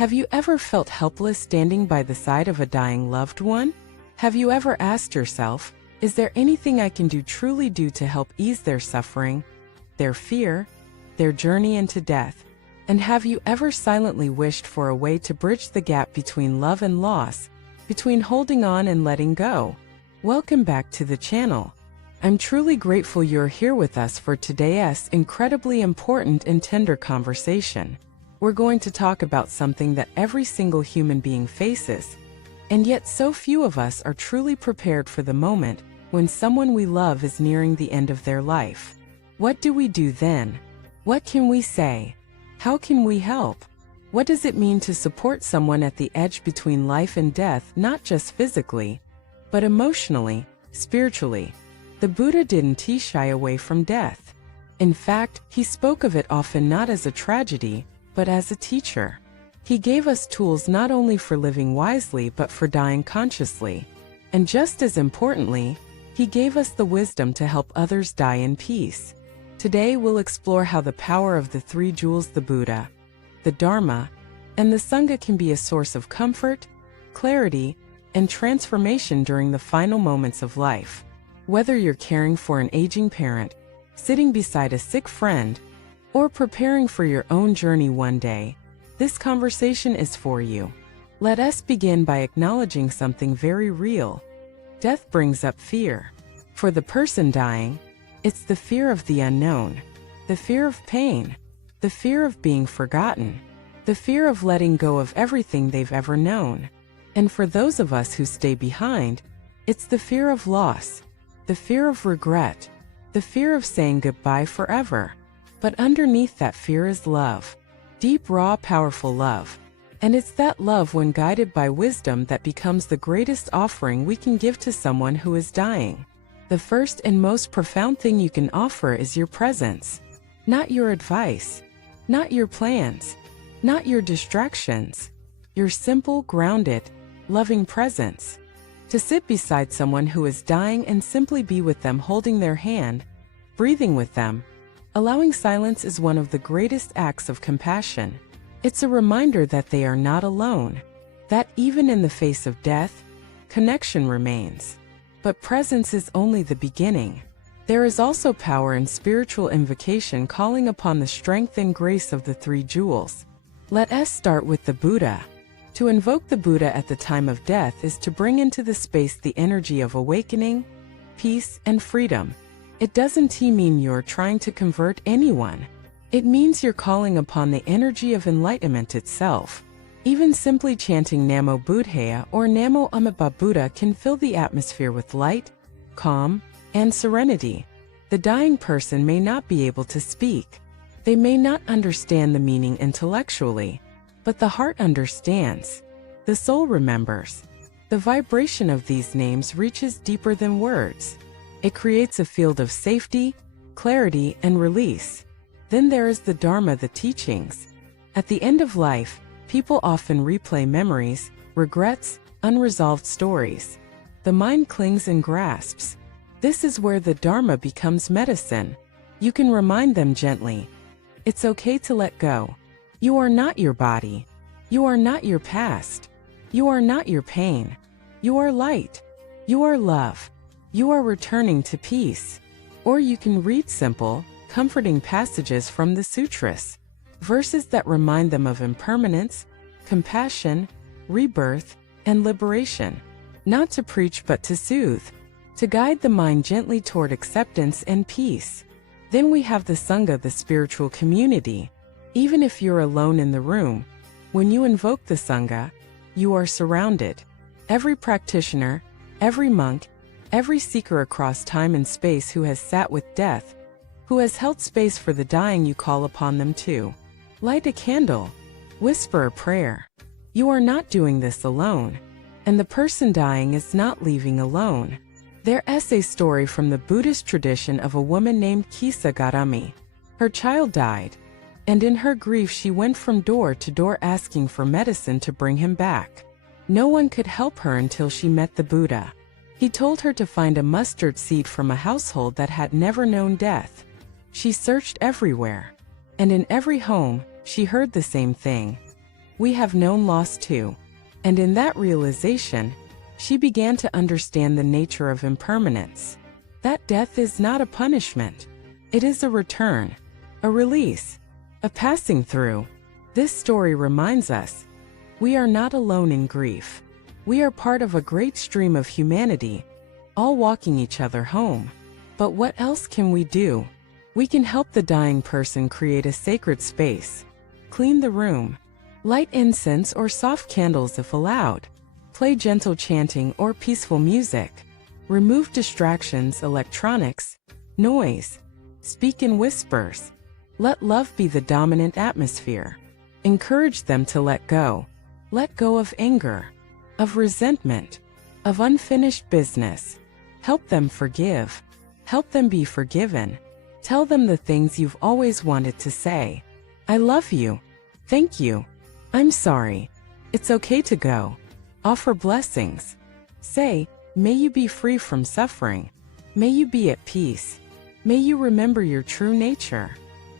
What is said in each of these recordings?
Have you ever felt helpless standing by the side of a dying loved one? Have you ever asked yourself, is there anything I can truly do to help ease their suffering, their fear, their journey into death? And have you ever silently wished for a way to bridge the gap between love and loss, between holding on and letting go? Welcome back to the channel. I'm truly grateful you're here with us for today's incredibly important and tender conversation. We're going to talk about something that every single human being faces, and yet so few of us are truly prepared for the moment when someone we love is nearing the end of their life. What do we do then? What can we say? How can we help? What does it mean to support someone at the edge between life and death, not just physically, but emotionally, spiritually? The Buddha didn't shy away from death. In fact, he spoke of it often not as a tragedy, but as a teacher. He gave us tools not only for living wisely but for dying consciously. And just as importantly, he gave us the wisdom to help others die in peace. Today we'll explore how the power of the three jewels, the Buddha, the Dharma, and the Sangha can be a source of comfort, clarity, and transformation during the final moments of life. Whether you're caring for an aging parent, sitting beside a sick friend, or preparing for your own journey one day, this conversation is for you. Let us begin by acknowledging something very real. Death brings up fear. For the person dying, it's the fear of the unknown, the fear of pain, the fear of being forgotten, the fear of letting go of everything they've ever known. And for those of us who stay behind, it's the fear of loss, the fear of regret, the fear of saying goodbye forever. But underneath that fear is love. Deep, raw, powerful love. And it's that love, when guided by wisdom, that becomes the greatest offering we can give to someone who is dying. The first and most profound thing you can offer is your presence. Not your advice. Not your plans. Not your distractions. Your simple, grounded, loving presence. To sit beside someone who is dying and simply be with them, holding their hand, breathing with them. Allowing silence is one of the greatest acts of compassion. It's a reminder that they are not alone, that even in the face of death, connection remains. But presence is only the beginning. There is also power in spiritual invocation, calling upon the strength and grace of the three jewels. Let us start with the Buddha. To invoke the Buddha at the time of death is to bring into the space the energy of awakening, peace, and freedom. It doesn't mean you're trying to convert anyone. It means you're calling upon the energy of enlightenment itself. Even simply chanting Namo Buddhaya or Namo Amida Buddha can fill the atmosphere with light, calm, and serenity. The dying person may not be able to speak. They may not understand the meaning intellectually, but the heart understands. The soul remembers. The vibration of these names reaches deeper than words. It creates a field of safety, clarity, and release. Then there is the Dharma, the teachings. At the end of life, people often replay memories, regrets, unresolved stories. The mind clings and grasps. This is where the Dharma becomes medicine. You can remind them gently. It's okay to let go. You are not your body. You are not your past. You are not your pain. You are light. You are love. You are returning to peace. Or you can read simple, comforting passages from the sutras. Verses that remind them of impermanence, compassion, rebirth, and liberation. Not to preach but to soothe. To guide the mind gently toward acceptance and peace. Then we have the Sangha, the spiritual community. Even if you're alone in the room, when you invoke the Sangha, you are surrounded. Every practitioner, every monk, every seeker across time and space who has sat with death, who has held space for the dying, you call upon them to light a candle, whisper a prayer. You are not doing this alone, and the person dying is not leaving alone. There's a story from the Buddhist tradition of a woman named Qigong. Her child died, and in her grief she went from door to door asking for medicine to bring him back. No one could help her until she met the Buddha. He told her to find a mustard seed from a household that had never known death. She searched everywhere, and in every home, she heard the same thing. we have known loss too. And in that realization, she began to understand the nature of impermanence. That death is not a punishment. It is a return, a release, a passing through. This story reminds us, we are not alone in grief. We are part of a great stream of humanity, all walking each other home. But what else can we do? We can help the dying person create a sacred space, clean the room, light incense or soft candles if allowed, play gentle chanting or peaceful music, remove distractions, electronics, noise, speak in whispers. Let love be the dominant atmosphere. Encourage them to let go of anger, of resentment, of unfinished business. Help them forgive. Help them be forgiven. Tell them the things you've always wanted to say. I love you. Thank you. I'm sorry. It's okay to go. Offer blessings. Say, may you be free from suffering. May you be at peace. May you remember your true nature.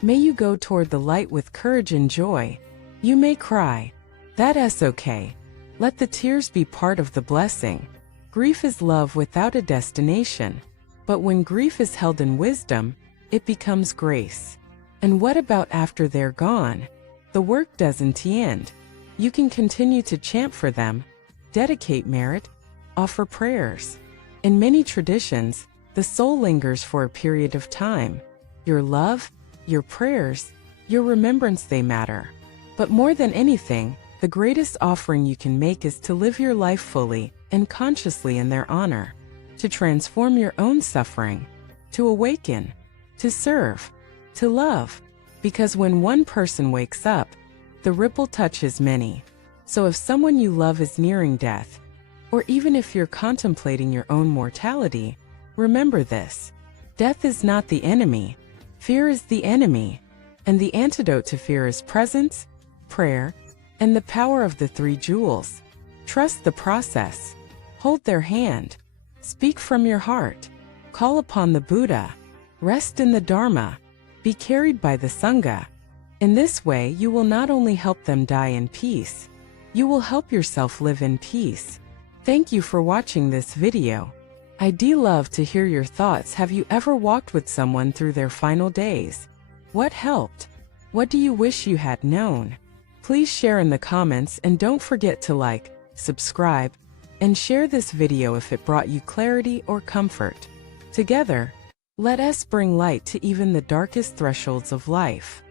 May you go toward the light with courage and joy. You may cry. That's okay. Let the tears be part of the blessing. Grief is love without a destination. But when grief is held in wisdom, it becomes grace. And what about after they're gone? The work doesn't end. You can continue to chant for them, dedicate merit, offer prayers. In many traditions, the soul lingers for a period of time. Your love, your prayers, your remembrance, they matter. But more than anything, the greatest offering you can make is to live your life fully and consciously in their honor, to transform your own suffering, to awaken, to serve, to love. Because when one person wakes up, the ripple touches many. So if someone you love is nearing death, or even if you're contemplating your own mortality, remember this: death is not the enemy, fear is the enemy. And the antidote to fear is presence, prayer, and the power of the three jewels. Trust the process. Hold their hand. Speak from your heart. Call upon the Buddha. Rest in the Dharma. Be carried by the Sangha. In this way, you will not only help them die in peace, you will help yourself live in peace. Thank you for watching this video. I'd love to hear your thoughts. Have you ever walked with someone through their final days? What helped? What do you wish you had known? Please share in the comments, and don't forget to like, subscribe, and share this video if it brought you clarity or comfort. Together, let us bring light to even the darkest thresholds of life.